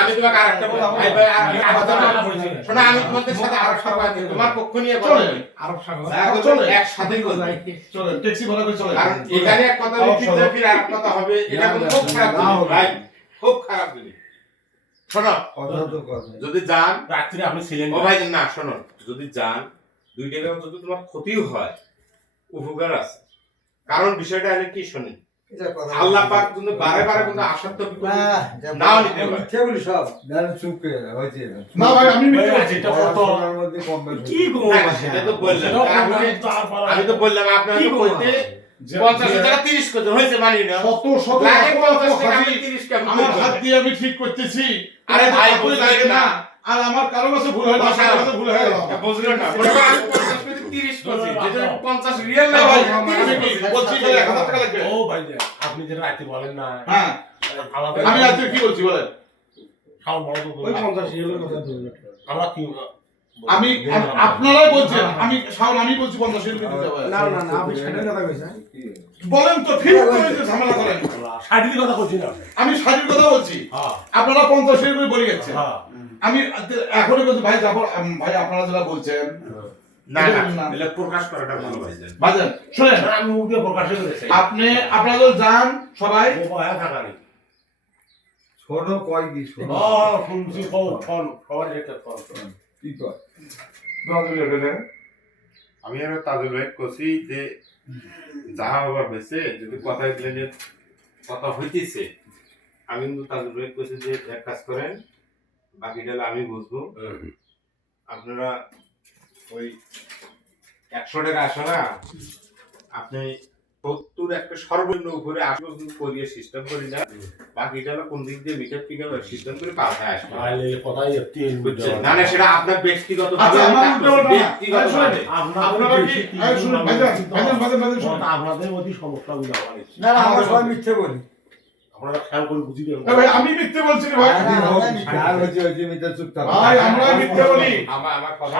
আমি তোমাকে আরেকটা বলবো ভাই ভাই আমি শোনো আমি তোমাদের সাথে আরব সাগর তোমার পক্ষ নিয়ে বলবো আরব সাগর চলে একসাথেই বলবো চলে ট্যাক্সি ভাড়া করে চলে কারণ এখানে এক কথা লিখিত ফির আরেক কথা হবে এটা কিন্তু খুব খারাপ জিনিস ভাই খুব খারাপ জিনিস শোনো যদি যান রাত্রে আপনি ছিলেন ও ভাই না শোনো যদি যান দুই টাকা যদি তোমার ক্ষতিও হয় উপকার আছে কারণ বিষয়টা হলো কি শুনি আল্লাহ পাক কিন্তু বারে বারে কিন্তু আসার তো নাও নিতে পারে কে বলি সব দাঁড়ান চুপ করে হয়েছে না ভাই আমি মিথ্যে বলছি এটা কত মধ্যে কম বেশি কি গো সেটা তো বললাম আমি তো বললাম আপনারা তো বলতে 50 টাকা 30 কত হয়েছে মানি না শত লাগে 50 টাকা আমি 30 টাকা আমার হাত দিয়ে আমি ঠিক করতেছি আরে ভাই ভুল লাগে না আর আমার কারো কাছে ভুল হয় না কারো কাছে ভুল হয় না বুঝলেন না বলে আমি 50 থেকে 30 করছি যেটা 50 রিয়েল না না ভাই ভাই আমি কি বলছি তাহলে 1000 টাকা লাগবে ও ভাই আপনি যে রাতে বলেন না হ্যাঁ আমাদের আমি আজকে কি বলছি বলেন খাওয়া বড় তো ওই 50 এর কথা বললেন আমরা কি আমি আপনারাই বলছেন আমি শাওন আমি বলছি 50 এর দিতে হবে না না না আপনি সেটার কথা কইছেন বলেন তো ঠিক করে যে ঝামেলা করেন শাড়ির কথা বলছি না আমি শাড়ির কথা বলছি হ্যাঁ আপনারা 50 এর করে বলে গেছেন হ্যাঁ আমি এখনই বলছি ভাই যাব ভাই আপনারা যেটা বলছেন না না এটা প্রকাশ করাটা ভালো ভাই বাজান শুনেন আমি মুখ দিয়ে প্রকাশ করেছি আপনি আপনারা তো যান সবাই মোবাইল থাকা নেই ছোট কয় কি ছোট ও শুনছি ফোন সবার একটা ফোন কি কয় আমি আর তাজুল ভাই কইছি যে যা হবে বেশি যদি কথা হইলে যে কথা হইতেছে আমি কিন্তু তাজুল ভাই কইছি যে এক কাজ করেন বাকিটা আমি বুঝবো আপনারা ওই 100 টাকা আসে না আপনি 70 একটা সর্বনিম্ন উপরে 80 পর্যন্ত করিয়ে সিস্টেম করি না বাকিটা কোন দিক দিয়ে মিটার পিক আপ সিস্টেম করে পাঠায় আসবে তাহলে কথাই একটি না না সেটা আপনার ব্যক্তিগত আচ্ছা আমার উল্টো না ব্যক্তিগত ভাবে আপনারা কি শুনুন ভাইজান শুনুন আপনাদের অতি সমস্যাগুলো আমার না না আমরা সবাই মিথ্যে বলি আপনারা খেয়াল করে বুঝি দেন ভাই আমি মিথ্যে বলছি না ভাই আর হচ্ছে ওই যে মিথ্যে চুপ থাকো ভাই আমরা মিথ্যে বলি আমার কথা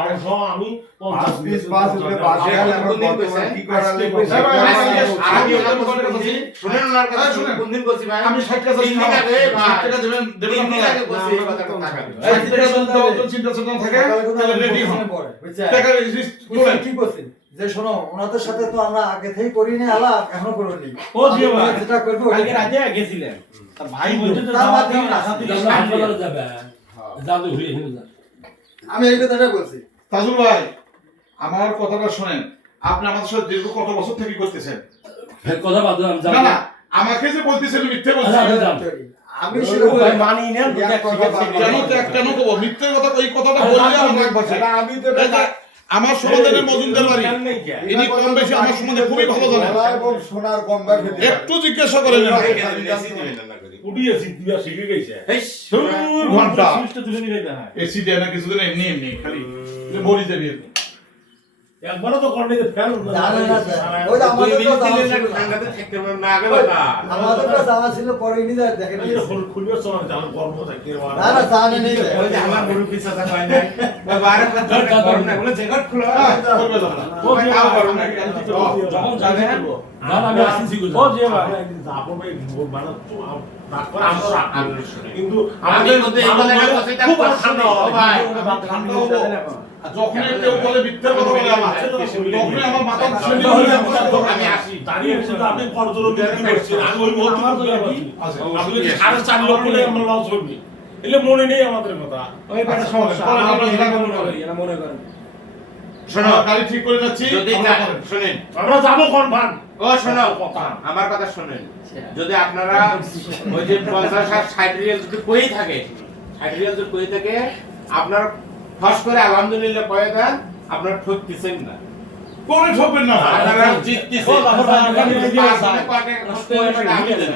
আমি 5 পিস পাস হলে বাসে গেলে আমরা বর্তমানে কি করা লাগবে আমি ওনার কথা বলছি শুনেন ওনার কথা শুনেন কোন দিন বলছি ভাই আমি 60 টাকা 3 দিন আগে 60 টাকা দেবেন দেবেন আপনারা আগে বলছি এই কথাটা টাকা দেবেন 60 টাকা দেন তো চিন্তা চেতনা থাকে তাহলে রেডি হন টাকা রেজিস্ট বুঝলেন কি করছেন যে শোনো ওনাদের সাথে তো আমরা আগে থেকেই করি না আলাপ এখনো করিনি ও জি ভাই যেটা করব আগে রাতে গেছিলেন তা ভাই বলতে তো তার দাওয়াত মাধ্যমে দিন আশা দিন হাসপাতালে যাবে যাও তো ঘুরে এসে যাও আমি এই কথাটা বলছি তাজুল ভাই আমার কথাটা শুনেন আপনি আমাদের সাথে দীর্ঘ কত বছর থেকে করতেছেন ফের কথা বাদ দাও আমি না না আমাকে যে বলতেছেন মিথ্যে বলছেন আমি সেরকম ভাই মানি নেন কেন কব মিথ্যে কথা এই কথাটা বললে আমার রাগ বাড়ছে আমি তো এই যে আমার সমাজের মজুমদার বাড়ি ইনি কম বেশি আমার সম্বন্ধে খুবই ভালো জানেন এবং সোনার গঙ্গা খেতে একটু জিজ্ঞাসা করেন না উঠিয়েছি তুই শিখে গেছে এই ঘন্টা সুইচটা তুলে নিয়ে না এসি দেয় না কিছুদিন এমনি এমনি খালি মরি যাবি একবারও তো করলে ফেল না না না ওই যে আমাদের তো যাওয়া ছিল না। ঠান্ডাতে থাকতে পারবেন না আগে বাবা আমাদের তো যাওয়া ছিল পরেই যায় দেখেন খুলবে সময় চালু গর্ব থাকে না না জানে নেই ওই যে আমার গরু পিছা তা কয় নাই বাবা আরে গরম না বলে জ্যাকেট খুলো করবে না ও জি তাও ভাই গরম না যখন যাবে না আমি আসছি ও জি ভাই আপন ভাই মানে তো রাগ করে আমরা কিন্তু আমাদের মধ্যে এই কথাটা কথাটা খুব ঠান্ডা ভাই ঠান্ডা হবো যখন কেউ বলে মিথ্যে কথা বলে আমার তখন আমার মাথা ছেড়ে আমি আসি দাঁড়িয়ে শুধু আপনি করজোর বিক্রি করছেন আমি ওই মুহূর্তে আপনি 4.5 লক্ষ টাকা আমরা লস হইবে এলে মনে নেই আমাদের কথা ওই একটা সমস্যা আমরা যেটা মনে করি এরা মনে করেন শোনো গাড়ি ঠিক করে যাচ্ছি যদি শুনেন আমরা যাবো কনফার্ম ও শোনো আমার কথা শুনেন যদি আপনারা ওই যে 50 60 রিয়াল যদি কই থাকে 60 রিয়াল যদি কই থাকে আপনার ফস করে আলহামদুলিল্লাহ কয়ে দেন আপনারা ঠকতেছেন না কোন ঠকবেন না আপনারা জিততেছেন ও বাবা, আমি দেন